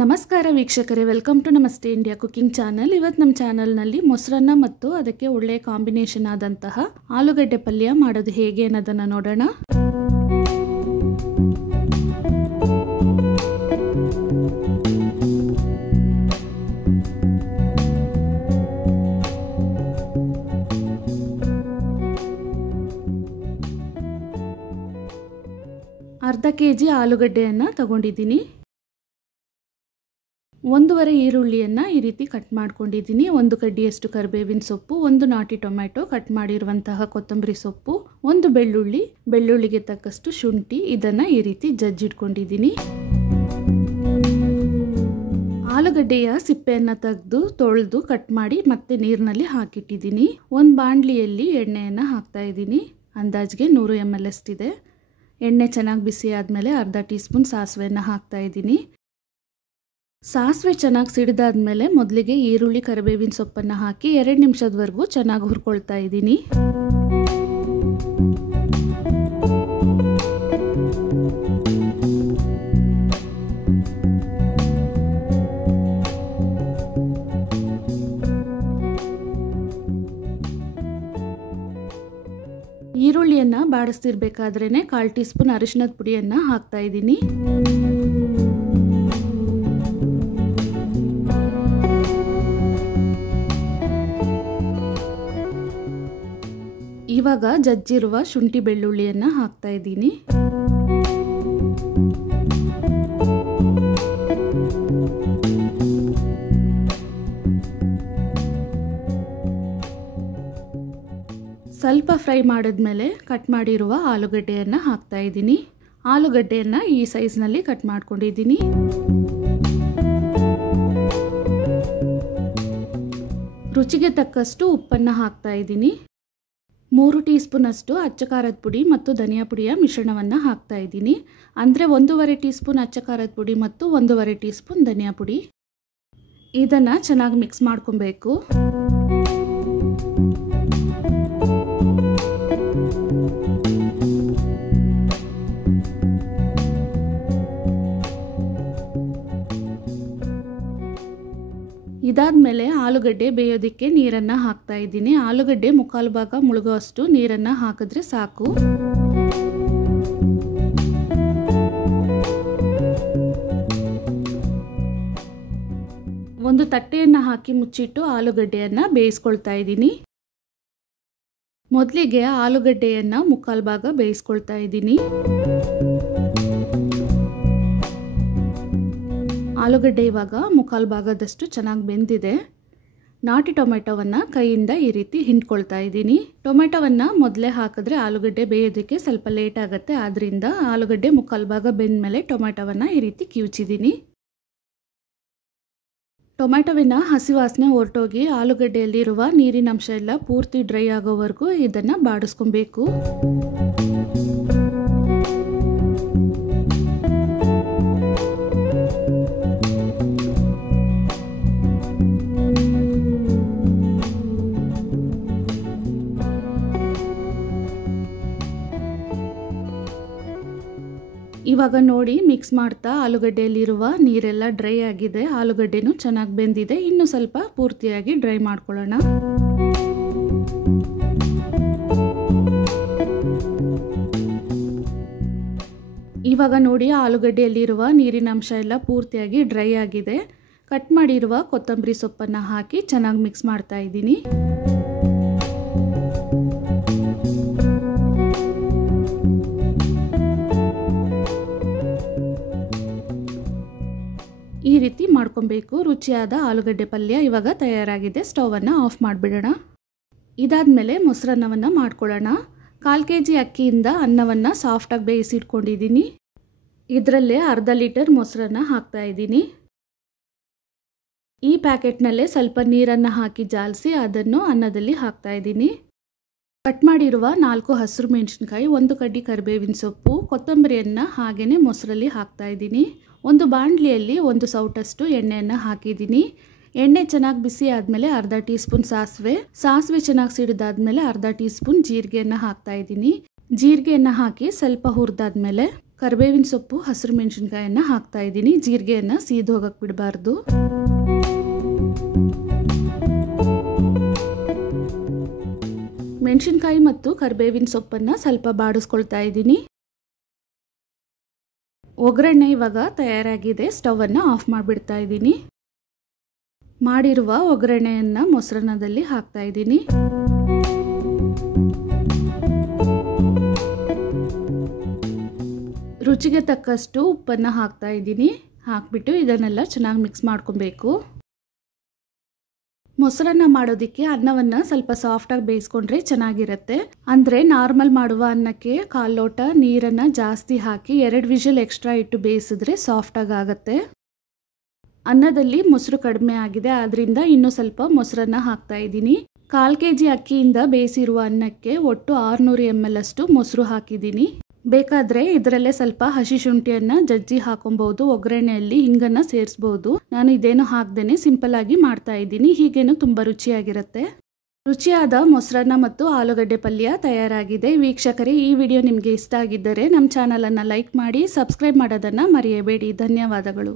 ನಮಸ್ಕಾರ ವೀಕ್ಷಕರೇ, welcome to ನಮಸ್ತೆ ಇಂಡಿಯಾ ಕುಕಿಂಗ್ ಚಾನಲ್. ಇವತ್ತು ನಮ್ಮ ಚಾನಲ್ನಲ್ಲಿ ಮೊಸರನ್ನ ಮತ್ತು ಅದಕ್ಕೆ ಒಳ್ಳೆಯ ಕಾಂಬಿನೇಷನ್ ಆದಂತಹ ಆಲೂಗಡ್ಡೆ ಪಲ್ಯ ಮಾಡೋದು ಹೇಗೆ ಅನ್ನೋದನ್ನು ನೋಡೋಣ. ಅರ್ಧ ಕೆಜಿ ಆಲೂಗಡ್ಡೆಯನ್ನು ತಗೊಂಡಿದ್ದೀನಿ. 1.5 ಈರುಳ್ಳಿಯನ್ನು ಈ ರೀತಿ ಕಟ್ ಮಾಡ್ಕೊಂಡಿದ್ದೀನಿ. 1 ಕಡ್ಡಿಯಷ್ಟು ಕರಿಬೇವಿನ ಸೊಪ್ಪು, 1 ನಾಟಿ ಟೊಮ್ಯಾಟೊ, ಕಟ್ ಮಾಡಿರುವಂತಹ ಕೊತ್ತಂಬರಿ ಸೊಪ್ಪು, 1 ಬೆಳ್ಳುಳ್ಳಿಗೆ ತಕ್ಕಷ್ಟು ಶುಂಠಿ, ಇದನ್ನು ಈ ರೀತಿ ಜಜ್ಜಿಟ್ಕೊಂಡಿದ್ದೀನಿ. ಆಲೂಗಡ್ಡೆಯ ಸಿಪ್ಪೆಯನ್ನು ತೆಗೆದು ತೊಳೆದು ಕಟ್ ಮಾಡಿ ಮತ್ತೆ ನೀರಿನಲ್ಲಿ ಹಾಕಿಟ್ಟಿದ್ದೀನಿ. ಒಂದು ಬಾಣಲಿಯಲ್ಲಿ ಎಣ್ಣೆಯನ್ನು ಹಾಕ್ತಾ ಇದ್ದೀನಿ. ಅಂದಾಜಿಗೆ 100 ml ಅಷ್ಟಿದೆ. ಎಣ್ಣೆ ಚೆನ್ನಾಗಿ ಬಿಸಿ ಆದಮೇಲೆ ಅರ್ಧ ಟೀ ಸ್ಪೂನ್ ಸಾಸಿವೆಯನ್ನು ಹಾಕ್ತಾ ಇದ್ದೀನಿ. ಸಾಸಿವೆ ಚೆನ್ನಾಗಿ ಸಿಡಿದಾದ್ಮೇಲೆ ಮೊದಲಿಗೆ ಈರುಳ್ಳಿ ಕರಿಬೇವಿನ ಸೊಪ್ಪನ್ನು ಹಾಕಿ 2 ನಿಮಿಷದವರೆಗೂ ಚೆನ್ನಾಗಿ ಹುರ್ಕೊಳ್ತಾ ಇದ್ದೀನಿ. ಈರುಳ್ಳಿಯನ್ನು ಬಾಡಿಸ್ತಿರ್ಬೇಕಾದ್ರೇ 1/4 ಟೀ ಸ್ಪೂನ್ ಅರಿಶಿಣದ ಪುಡಿಯನ್ನು ಹಾಕ್ತಾ ಇದ್ದೀನಿ. ಇವಾಗ ಜಜ್ಜಿರುವ ಶುಂಠಿ ಬೆಳ್ಳುಳ್ಳಿಯನ್ನು ಹಾಕ್ತಾ ಇದ್ದೀನಿ. ಸ್ವಲ್ಪ ಫ್ರೈ ಮಾಡಿದ್ಮೇಲೆ ಕಟ್ ಮಾಡಿರುವ ಆಲೂಗಡ್ಡೆಯನ್ನು ಹಾಕ್ತಾ ಇದ್ದೀನಿ. ಆಲೂಗಡ್ಡೆಯನ್ನು ಈ ಸೈಜ್ನಲ್ಲಿ ಕಟ್ ಮಾಡ್ಕೊಂಡಿದ್ದೀನಿ. ರುಚಿಗೆ ತಕ್ಕಷ್ಟು ಉಪ್ಪನ್ನು ಹಾಕ್ತಾ ಇದ್ದೀನಿ. 3 ಟೀ ಸ್ಪೂನ್ ಅಷ್ಟು ಅಚ್ಚ ಖಾರದ ಪುಡಿ ಮತ್ತು ಧನಿಯಾ ಪುಡಿಯ ಮಿಶ್ರಣವನ್ನು ಹಾಕ್ತಾ ಇದ್ದೀನಿ. ಅಂದರೆ 1.5 ಟೀ ಸ್ಪೂನ್ ಅಚ್ಚ ಖಾರದ ಪುಡಿ ಮತ್ತು 1.5 ಟೀ ಸ್ಪೂನ್ ಧನಿಯಾ ಪುಡಿ. ಇದನ್ನು ಚೆನ್ನಾಗಿ ಮಿಕ್ಸ್ ಮಾಡ್ಕೊಬೇಕು. ಇದಾದ್ಮೇಲೆ ಆಲೂಗಡ್ಡೆ ಬೇಯೋದಕ್ಕೆ ನೀರನ್ನು ಹಾಕ್ತಾ ಇದ್ದೀನಿ. ಆಲೂಗಡ್ಡೆ ಮುಕ್ಕಾಲು ಭಾಗ ಮುಳುಗುವಷ್ಟು ನೀರನ್ನು ಹಾಕಿದ್ರೆ ಸಾಕು. ಒಂದು ತಟ್ಟೆಯನ್ನು ಹಾಕಿ ಮುಚ್ಚಿಟ್ಟು ಆಲೂಗಡ್ಡೆಯನ್ನು ಬೇಯಿಸ್ಕೊಳ್ತಾ ಇದ್ದೀನಿ. ಮೊದಲಿಗೆ ಆಲೂಗಡ್ಡೆಯನ್ನು ಮುಕ್ಕಾಲು ಭಾಗ ಬೇಯಿಸ್ಕೊಳ್ತಾ ಇದ್ದೀನಿ. ಆಲೂಗಡ್ಡೆ ಇವಾಗ ಮುಕ್ಕಾಲು ಭಾಗದಷ್ಟು ಚೆನ್ನಾಗಿ ಬೆಂದಿದೆ. ನಾಟಿ ಟೊಮೆಟೊವನ್ನು ಕೈಯಿಂದ ಈ ರೀತಿ ಹಿಂಡ್ಕೊಳ್ತಾ ಇದ್ದೀನಿ. ಟೊಮೆಟೊವನ್ನು ಮೊದಲೇ ಹಾಕಿದ್ರೆ ಆಲೂಗಡ್ಡೆ ಬೇಯೋದಕ್ಕೆ ಸ್ವಲ್ಪ ಲೇಟ್ ಆಗುತ್ತೆ. ಆದ್ದರಿಂದ ಆಲೂಗಡ್ಡೆ ಮುಕ್ಕಾಲು ಭಾಗ ಬೆಂದ ಮೇಲೆ ಟೊಮೆಟೊವನ್ನು ಈ ರೀತಿ ಕಿವುಚಿದ್ದೀನಿ. ಟೊಮೆಟೊವಿನ ಹಸಿ ವಾಸನೆ ಹೊರಟೋಗಿ ಆಲೂಗಡ್ಡೆಯಲ್ಲಿರುವ ನೀರಿನ ಅಂಶ ಎಲ್ಲ ಪೂರ್ತಿ ಡ್ರೈ ಆಗೋವರೆಗೂ ಇದನ್ನು ಬಾಡಿಸ್ಕೊಬೇಕು. ಇವಾಗ ನೋಡಿ ಮಿಕ್ಸ್ ಮಾಡ್ತಾ ಆಲೂಗಡ್ಡೆಯಲ್ಲಿರುವ ನೀರೆಲ್ಲ ಡ್ರೈ ಆಗಿದೆ. ಆಲೂಗಡ್ಡೆನೂ ಚೆನ್ನಾಗಿ ಬೆಂದಿದೆ. ಇನ್ನು ಸ್ವಲ್ಪ ಪೂರ್ತಿಯಾಗಿ ಡ್ರೈ ಮಾಡ್ಕೊಳ್ಳೋಣ. ಇವಾಗ ನೋಡಿ ಆಲೂಗಡ್ಡೆಯಲ್ಲಿರುವ ನೀರಿನ ಅಂಶ ಎಲ್ಲ ಪೂರ್ತಿಯಾಗಿ ಡ್ರೈ ಆಗಿದೆ. ಕಟ್ ಮಾಡಿರುವ ಕೊತ್ತಂಬರಿ ಸೊಪ್ಪನ್ನು ಹಾಕಿ ಚೆನ್ನಾಗಿ ಮಿಕ್ಸ್ ಮಾಡ್ತಾ ಇದ್ದೀನಿ. ಈ ರೀತಿ ಮಾಡ್ಕೊಬೇಕು. ರುಚಿಯಾದ ಆಲೂಗಡ್ಡೆ ಪಲ್ಯ ಇವಾಗ ತಯಾರಾಗಿದೆ. ಸ್ಟವನ್ನು ಆಫ್ ಮಾಡಿಬಿಡೋಣ. ಇದಾದಮೇಲೆ ಮೊಸರನ್ನವನ್ನು ಮಾಡ್ಕೊಳ್ಳೋಣ. 1/4 kg ಅಕ್ಕಿಯಿಂದ ಅನ್ನವನ್ನು ಸಾಫ್ಟಾಗಿ ಬೇಯಿಸಿಟ್ಕೊಂಡಿದ್ದೀನಿ. ಇದರಲ್ಲೇ ಅರ್ಧ ಲೀಟರ್ ಮೊಸರನ್ನ ಹಾಕ್ತಾ ಇದ್ದೀನಿ. ಈ ಪ್ಯಾಕೆಟ್ನಲ್ಲೇ ಸ್ವಲ್ಪ ನೀರನ್ನು ಹಾಕಿ ಜಾಲಿಸಿ ಅದನ್ನು ಅನ್ನದಲ್ಲಿ ಹಾಕ್ತಾ ಇದ್ದೀನಿ. ಕಟ್ ಮಾಡಿರುವ 4 ಹಸಿರು ಮೆಣಸಿನಕಾಯಿ, 1 ಕಡ್ಡಿ ಕರಿಬೇವಿನ ಸೊಪ್ಪು, ಕೊತ್ತಂಬರಿಯನ್ನು ಹಾಗೆಯೇ ಮೊಸರಲ್ಲಿ ಹಾಕ್ತಾ ಇದ್ದೀನಿ. ಒಂದು ಬಾಣಲಿಯಲ್ಲಿ 1 ಸೌಟಷ್ಟು ಎಣ್ಣೆಯನ್ನು ಹಾಕಿದ್ದೀನಿ. ಎಣ್ಣೆ ಚೆನ್ನಾಗಿ ಬಿಸಿ ಆದಮೇಲೆ ಅರ್ಧ ಟೀ ಸ್ಪೂನ್ ಸಾಸಿವೆ ಚೆನ್ನಾಗಿ ಸಿಡಿದಾದ್ಮೇಲೆ ಅರ್ಧ ಟೀ ಸ್ಪೂನ್ ಜೀರಿಗೆಯನ್ನು ಹಾಕ್ತಾ ಇದ್ದೀನಿ. ಜೀರಿಗೆಯನ್ನು ಹಾಕಿ ಸ್ವಲ್ಪ ಹುರಿದಾದ್ಮೇಲೆ ಕರಿಬೇವಿನ ಸೊಪ್ಪು, ಹಸಿರು ಮೆಣಸಿನಕಾಯನ್ನು ಹಾಕ್ತಾ ಇದ್ದೀನಿ. ಜೀರಿಗೆಯನ್ನು ಸೀದು ಹೋಗಕ್ಕೆ ಬಿಡಬಾರ್ದು. ಮೆಣಸಿನಕಾಯಿ ಮತ್ತು ಕರಿಬೇವಿನ ಸೊಪ್ಪನ್ನು ಸ್ವಲ್ಪ ಬಾಡಿಸ್ಕೊಳ್ತಾ ಇದ್ದೀನಿ. ಒಗ್ಗರಣೆ ಇವಾಗ ತಯಾರಾಗಿದೆ. ಸ್ಟವನ್ನು ಆಫ್ ಮಾಡಿಬಿಡ್ತಾ ಇದ್ದೀನಿ. ಮಾಡಿರುವ ಒಗ್ಗರಣೆಯನ್ನು ಮೊಸರನ್ನದಲ್ಲಿ ಹಾಕ್ತಾ ಇದ್ದೀನಿ. ರುಚಿಗೆ ತಕ್ಕಷ್ಟು ಉಪ್ಪನ್ನು ಹಾಕ್ತಾ ಇದ್ದೀನಿ. ಹಾಕ್ಬಿಟ್ಟು ಇದನ್ನೆಲ್ಲ ಚೆನ್ನಾಗಿ ಮಿಕ್ಸ್ ಮಾಡ್ಕೊಬೇಕು. ಮೊಸರನ್ನ ಮಾಡೋದಕ್ಕೆ ಅನ್ನವನ್ನು ಸ್ವಲ್ಪ ಸಾಫ್ಟಾಗಿ ಬೇಯಿಸ್ಕೊಂಡ್ರೆ ಚೆನ್ನಾಗಿರುತ್ತೆ. ಅಂದರೆ ನಾರ್ಮಲ್ ಮಾಡುವ ಅನ್ನಕ್ಕೆ 1/4 ಲೋಟ ನೀರನ್ನು ಜಾಸ್ತಿ ಹಾಕಿ 2 ವಿಷಲ್ ಎಕ್ಸ್ಟ್ರಾ ಇಟ್ಟು ಬೇಯಿಸಿದ್ರೆ ಸಾಫ್ಟಾಗಿ ಆಗುತ್ತೆ. ಅನ್ನದಲ್ಲಿ ಮೊಸರು ಕಡಿಮೆ ಆಗಿದೆ, ಆದ್ದರಿಂದ ಇನ್ನೂ ಸ್ವಲ್ಪ ಮೊಸರನ್ನ ಹಾಕ್ತಾ ಇದ್ದೀನಿ. 1/4 kg ಅಕ್ಕಿಯಿಂದ ಬೇಯಿಸಿರುವ ಅನ್ನಕ್ಕೆ ಒಟ್ಟು 600 ml ಅಷ್ಟು ಮೊಸರು ಹಾಕಿದ್ದೀನಿ. ಬೇಕಾದರೆ ಇದರಲ್ಲೇ ಸ್ವಲ್ಪ ಹಸಿ ಶುಂಠಿಯನ್ನು ಜಜ್ಜಿ ಹಾಕೊಬಹುದು. ಒಗ್ಗರಣೆಯಲ್ಲಿ ಹಿಂಗನ್ನು ಸೇರಿಸ್ಬೋದು. ನಾನು ಇದೇನು ಹಾಕ್ದೇನೆ ಸಿಂಪಲ್ ಆಗಿ ಮಾಡ್ತಾ ಇದ್ದೀನಿ. ಹೀಗೇನು ತುಂಬ ರುಚಿಯಾಗಿರುತ್ತೆ. ರುಚಿಯಾದ ಮೊಸರನ್ನ ಮತ್ತು ಆಲೂಗಡ್ಡೆ ಪಲ್ಯ ತಯಾರಾಗಿದೆ. ವೀಕ್ಷಕರೇ, ಈ ವಿಡಿಯೋ ನಿಮಗೆ ಇಷ್ಟ ಆಗಿದ್ದರೆ ನಮ್ಮ ಚಾನಲನ್ನು ಲೈಕ್ ಮಾಡಿ, ಸಬ್ಸ್ಕ್ರೈಬ್ ಮಾಡೋದನ್ನು ಮರೆಯಬೇಡಿ. ಧನ್ಯವಾದಗಳು.